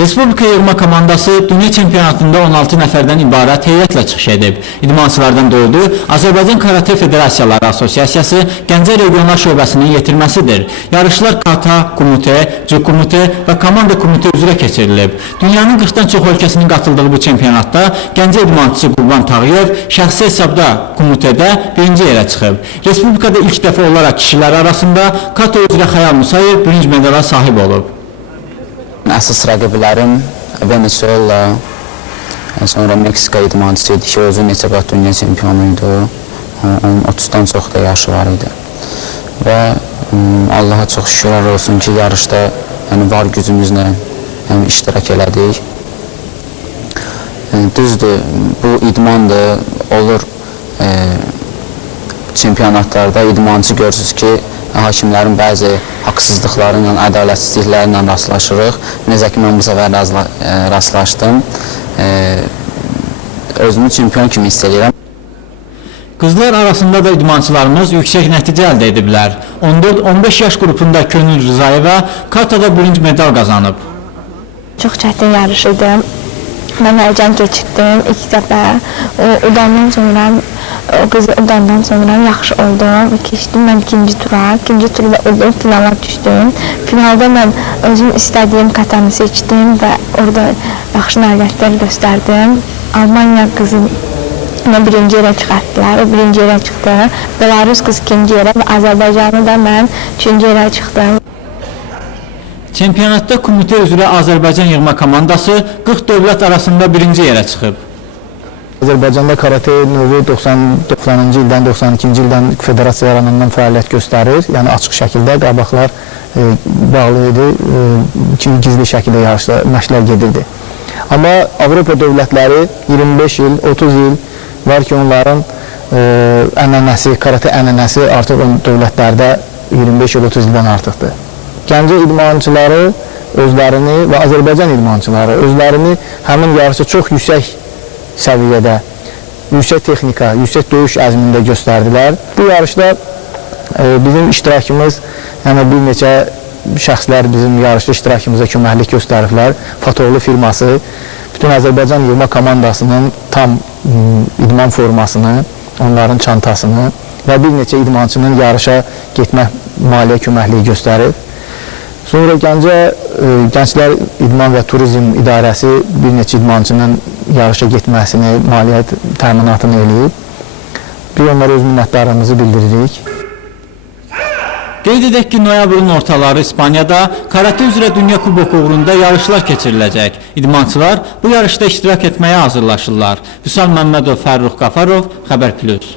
Respublika yığma komandası dünya çempionatında 16 nəfərdən ibarət heyətlə çıxış edib. İdmançılardan doğulduğu Azərbaycan Karate Federasiyaları Asosiasiyası Gəncə Regional Şöbəsinin yetirməsidir. Yarışlar kata, kumite, jukumite və komanda kumite üzrə keçirilib. Dünyanın 40-dan çox ölkəsinin qatıldığı bu çempionatda Gəncə idmançısı Qurban Tağıyev şəxsi hesabda kumitedə birinci yerə çıxıb. Respublikada ilk dəfə olaraq kişilər arasında kata üzrə Xəyal Musayev birinci medala sahib olub. Əsas rəqiblərim Venezuela, sonra Meksika idmançısı idi ki, özü neçə qat dünya çempionuydu. Onun 30-dan çox da yaşı var idi. Və Allaha çox şükürlər olsun ki, yarışda var gücümüzlə iştirak elədik. Düzdür, bu idmandır, olur çempionatlarda idmançı görürsünüz ki, hakimlərin bəzi haqsızlıqlarla, ədalətsizliklərlə rastlaşırıq. Necə ki, mən bu səfər rastlaşdım. Özümü çempion kimi hiss edirəm. Qızlar arasında da idmançılarımız yüksək nəticə əldə ediblər. 14-15 yaş qrupunda Könül Rızayeva katada birinci medal qazanıb. Çox çətin yarış idi. Mən həyəcan keçirdim ilk dəfə. Udandan sonra yaxşı oldum və keçdim mən ikinci tura. İkinci turda udum, finala düşdüm. Finalda mən özüm istədiyim katanı seçdim və orada yaxşı nailiyyətlər göstərdim. Almanya qızı birinci yerə çıxartdılar, o birinci yerə çıxdı. Belarus qız ikinci yerə və Azərbaycanı da mən üçüncü yerə çıxdım. Çempionatda kumite üzrə Azərbaycan yığma komandası 40 dövlət arasında birinci yerə çıxıb. Azərbaycanda karate növü 90-cı ildən 92-ci ildən federasiya yaranından fəaliyyət göstərir. Yəni açıq şəkildə qabaqlar bağlı idi, gizli şəkildə yarışlar, məşqlər gedirdi. Amma Avropa dövlətləri 25 il, 30 il var ki, onların ənənəsi, karate ənənəsi artıq dövlətlərdə 25 il, 30 ildən artıqdır. Gəncə idmançıları özlərini və Azərbaycan idmançıları özlərini həmin yarışda çox yüksək səviyyədə, yüksək texnika, yüksək döyüş əzmində göstərdilər. Bu yarışda bizim iştirakımız, yəni bir neçə şəxslər bizim yarışda iştirakımıza köməklik göstəriblər. Fatoğlu firması bütün Azərbaycan yığma komandasının tam idman formasını, onların çantasını və bir neçə idmançının yarışa getmə maliyyə köməkliyi göstərib. Sonra Gənclər İdman və Turizm İdarəsi bir neçə idmançının yarışa getməsini, maliyyət təminatını eləyib. Biz onlara öz minnətdarlığımızı bildiririk. Qeyd edək ki, noyabrın ortaları İspaniyada karate üzrə Dünya Kuboku uğrunda yarışlar keçiriləcək. İdmançılar bu yarışda iştirak etməyə hazırlaşırlar. Vüsal Məmmədov, Fərruh Qafarov, Xəbər Plus.